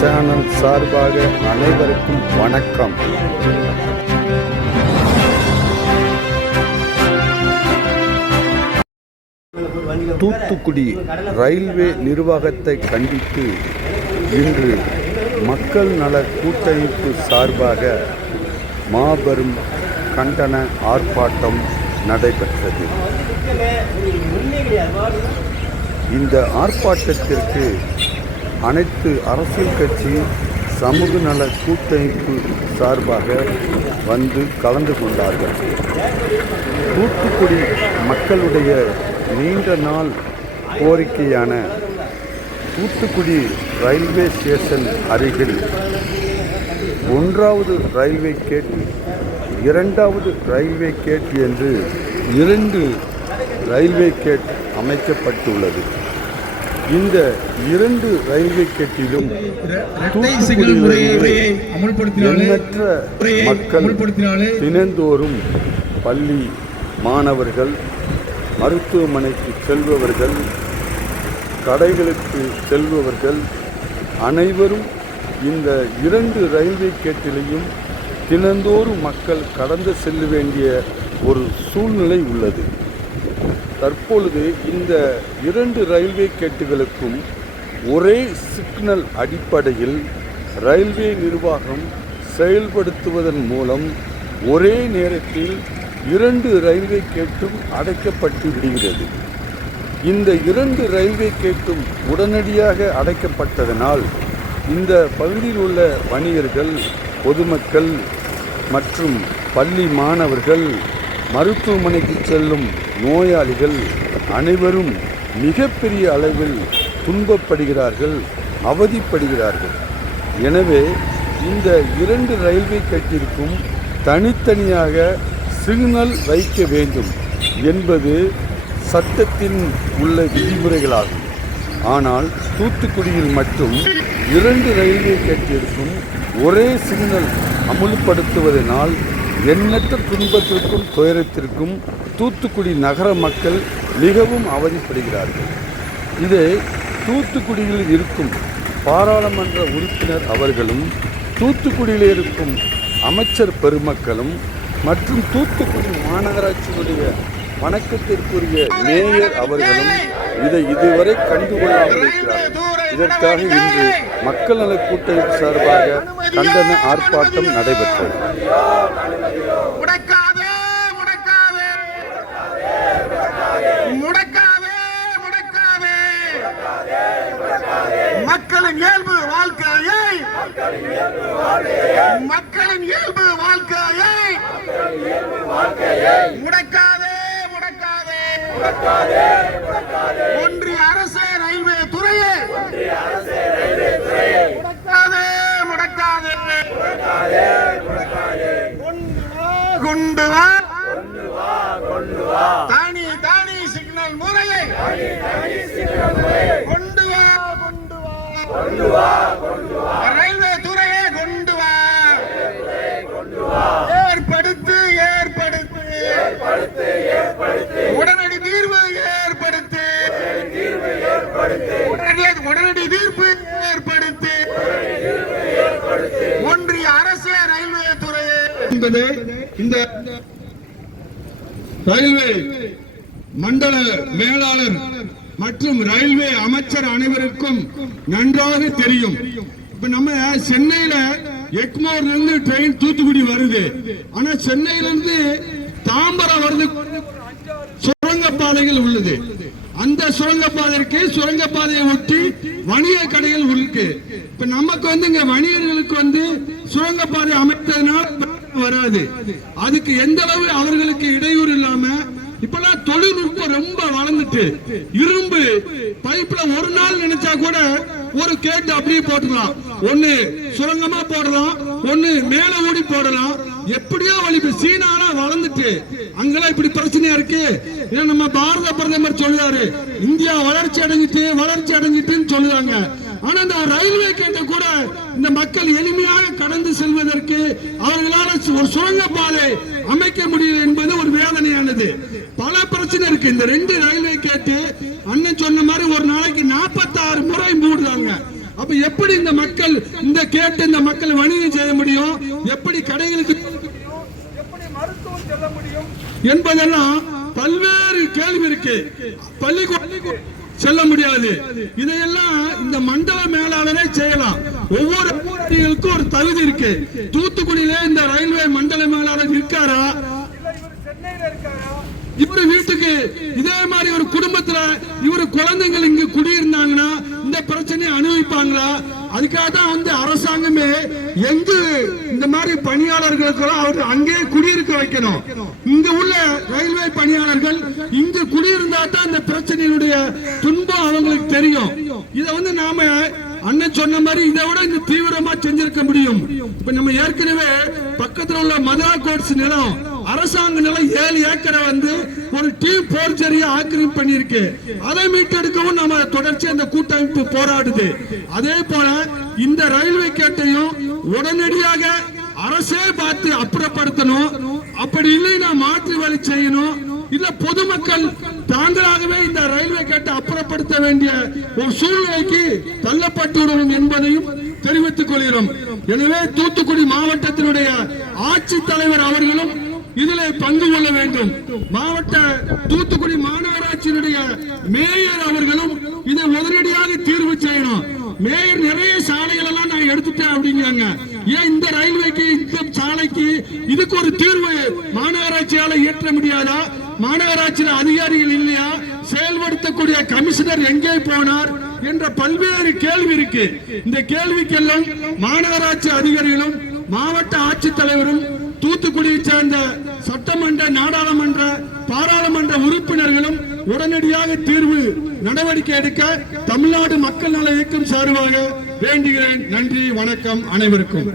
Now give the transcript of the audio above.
Channel சார்பாக அனைவருக்கும் வணக்கம். தூத்துக்குடி ரயில்வே நிர்வாகத்தை கண்டித்து இன்று மக்கள் நல கூட்டமைப்பு சார்பாக மாபெரும் கண்டன ஆர்ப்பாட்டம் நடைபெற்றது. இந்த ஆர்ப்பாட்டத்திற்கு அனைத்து அரசியல் கட்சி சமூக நல கூட்டமைப்பு சார்பாக வந்து கலந்து கொண்டார்கள். தூத்துக்குடி மக்களுடைய நீண்ட நாள் கோரிக்கையான தூத்துக்குடி ரயில்வே ஸ்டேஷன் அருகில் 1வது ரயில்வே கேட், 2வது ரயில்வே கேட் என்று 2 ரயில்வே கேட் அமைக்கப்பட்டுள்ளது. இந்த 2 ரயில்வே கேட்டிலும் எண்ணற்ற மக்கள் தினந்தோறும் பள்ளி மாணவர்கள், மருத்துவமனைக்கு செல்பவர்கள், கடைகளுக்கு செல்பவர்கள் அனைவரும் இந்த 2 ரயில்வே கேட்டிலையும் தினந்தோறும் மக்கள் கடந்து செல்ல வேண்டிய ஒரு சூழ்நிலை உள்ளது. தற்பொழுது இந்த 2 ரயில்வே கேட்டுகளுக்கும் ஒரே சிக்னல் அடிப்படையில் ரயில்வே நிர்வாகம் செயல்படுத்துவதன் மூலம் ஒரே நேரத்தில் 2 ரயில்வே கேட்டும் அடைக்கப்பட்டு விடுகிறது. இந்த 2 ரயில்வே கேட்டும் உடனடியாக அடைக்கப்பட்டதனால் இந்த பகுதியில் உள்ள வணிகர்கள், பொதுமக்கள் மற்றும் பள்ளி மாணவர்கள், மருத்துவமனைக்கு செல்லும் நோயாளிகள் அனைவரும் மிகப்பெரிய அளவில் துன்பப்படுகிறார்கள், அவதிப்படுகிறார்கள். எனவே இந்த 2 ரயில்வே கேட்டிற்கும் தனித்தனியாக சிக்னல் வைக்க வேண்டும் என்பது சட்டத்தின் உள்ள விதிமுறைகளாகும். ஆனால் தூத்துக்குடியில் மட்டும் 2 ரயில்வே கேட்டிற்கும் ஒரே சிக்னல் அமுல்படுத்துவதனால் எண்ணற்ற துன்பத்திற்கும் துயரத்திற்கும் தூத்துக்குடி நகர மக்கள் மிகவும் அவதிப்படுகிறார்கள். இதை தூத்துக்குடியில் இருக்கும் பாராளுமன்ற உறுப்பினர் அவர்களும், தூத்துக்குடியில் இருக்கும் அமைச்சர் பெருமக்களும் மற்றும் தூத்துக்குடி மாநகராட்சியினுடைய வணக்கத்திற்குரிய மேயர் அவர்களும் இதை இதுவரை கண்டுகொள்ளாமல் இருக்கிறார்கள். இதற்காக இன்று மக்கள் நல கூட்டமைப்பு சார்பாக கண்டன ஆர்ப்பாட்டம் நடைபெற்றது. மக்களின் இயல்பு வாழ்க்கையை, மக்களின் இயல்பு வாழ்க்கையை முடக்காதே, முடக்காதே, ஒன்றிய அரசு ரயில்வே துறையே முடக்காதே, முடக்காதே, கொண்டு வா, தானி தானி சிக்னல் முறையை கொண்டு வா, கொண்டு வா, ரயில்வே துறையே கொண்டு வா, ஏற்படுத்து, ஏற்படுத்து, உடனடி தீர்வு ஏற்படுத்து, உடனடி தீர்ப்பு ஏற்படுத்து, ஒன்றிய அரசு ரயில்வே துறையே என்பது இந்த ரயில்வே மண்டல மேலாளர் மற்றும் ரயில்வே அமைச்சர் அனைவருக்கும் நன்றாக தெரியும். இப்ப நம்ம சென்னையில எக்மோர்ல இருந்து ட்ரெயின் தூத்துக்குடி வருது. ஆனா சென்னையில இருந்து தாம்பரம் வருது சுரங்கப்பாதைகள் உள்ளது. அந்த சுரங்கப்பாதையை ஒட்டி வணிக கடைகள் இருக்கு. இப்ப நமக்கு இங்க வணிகர்களுக்கு சுரங்கப்பாதை அமைத்ததுனால வராது. அதுக்கு எந்த அளவு அவர்களுக்கு இடையூறு இல்லாம இப்பெல்லாம் தொழில்நுட்பம் ரொம்ப வளர்ந்துட்டு, இரும்பு பைப்ல ஒரு நாள் நினைச்சா கூட ஒரு கேட் அப்படியே போட்டுடலாம், ஒண்ணு சுரங்கமா போடலாம், ஒண்ணு மேல ஓடி போடலாம். எப்படியோ வழி சீனால வளர்ந்துட்டு அங்கெல்லாம் இப்படி பிரச்சனையா இருக்கு. நம்ம பாரத பிரதமர் சொல்றாரு, இந்தியா வளர்ச்சி அடைஞ்சிட்டுன்னு சொல்லுவாங்க. ஆனா இந்த ரயில்வே கேட்ட கூட இந்த மக்கள் எளிமையாக கடந்து செல்வதற்கு அவர்களால் ஒரு சுரங்கப்பாதை அமைக்க முடியல என்பது ஒரு வேதனையானது. பல பிரச்சனை இருக்கு. இந்த 2 ரயில்வே கேட்டு அண்ணன் சொன்ன மாதிரி ஒரு நாளைக்கு 46 முறை மூடுறாங்க. அப்ப எப்படி இந்த மக்கள் இந்த மக்கள் வணிகம் செய்ய முடியும், எப்படி கடைகளுக்கு எப்படி மருத்துவம் செல்ல முடியும் என்பதெல்லாம் பல்வேறு கேள்வி இருக்கு. பள்ளிக்கூடம் செல்ல முடியாது. இதையெல்லாம் இந்த மண்டல மேலாளரே செய்யலாம். ஒவ்வொரு அதிகாரிகளுக்கும் ஒரு தகுதி இருக்கு. தூத்துக்குடியில இந்த ரயில்வே மண்டல மேலாளர் இருக்காரா, இவரு வீட்டுக்கு இதே மாதிரி ஒரு குடும்பத்துல இவரு குழந்தைகள் இங்கு குடியிருந்தாங்கன்னா இந்த பிரச்சனையை அனுபவிப்பாங்களா? அதுக்காக தான் அரசாங்கமே எங்கு இந்த மாதிரி பணியாளர்களுக்கு அவர் அங்கே குடியிருக்க வைக்கணும். இங்க உள்ள ரயில்வே பணியாளர்கள் இங்கு குடியிருந்தா தான் இந்த பிரச்சனையுடைய துன்பம் அவங்களுக்கு தெரியும். இதை நாம அண்ணன் சொன்ன மாதிரி இதை விட இந்த தீவிரமா செஞ்சிருக்க முடியும். இப்ப நம்ம ஏற்கனவே பக்கத்துல உள்ள மதுரா கோட்ஸ் நிலம், அரசாங்க நிலம் 7 ஏக்கரை ஒரு டீம் போர்ஜரியா ஆக்கிரமிப்பு பண்ணிருக்கு. அதை மீட்டெடுக்கவும் நம்ம தொடர்ச்சி அந்த கூட்டமைப்பு போராடுது. அதே போல இந்த ரயில்வே கேட்டையும் உடனடியாக அரசே பார்த்து அப்புறப்படுத்தணும். அப்படி இல்லைன்னா மாற்று வழி செய்யணும். இல்ல பொதுமக்கள் தாங்களாகவே இந்த ரயில்வே கேட்டை அப்புறப்படுத்த வேண்டிய ஒரு சூழ்நிலைக்கு தள்ளப்பட்டுவிடும் என்பதையும் தெரிவித்துக் கொள்கிறோம். எனவே தூத்துக்குடி மாவட்டத்தினுடைய ஆட்சித்தலைவர் அவர்களும் இதிலே பங்கு கொள்ள வேண்டும். மாவட்ட தூத்துக்குடி மாநகராட்சியினுடைய மேயர் அவர்களும் இதை உடனடியாக தீர்வு செய்யணும். மேயர் நிறைய சாலைகள் எல்லாம் நான் எடுத்துட்டேன் அப்படிங்கிறாங்க. ஏன் இந்த ரயில்வேக்கு இந்த சாலைக்கு இதுக்கு ஒரு தீர்வு மாநகராட்சியால இயற்ற முடியாதா? மாநகராட்சியில் அதிகாரிகள் இல்லையா? செயல்படுத்தக்கூடிய கமிஷனர் எங்கே போனார் என்ற பல்வேறு கேள்வி இருக்கு. இந்த கேள்விக்கெல்லாம் மாநகராட்சி அதிகாரிகளும் மாவட்ட ஆட்சித்தலைவரும் தூத்துக்குடியை சேர்ந்த சட்டமன்ற, நாடாளுமன்ற, பாராளுமன்ற உறுப்பினர்களும் உடனடியாக தீர்வு நடவடிக்கை எடுக்க தமிழ்நாடு மக்கள் நல இயக்கம் சார்பாக வேண்டுகிறேன். நன்றி, வணக்கம் அனைவருக்கும்.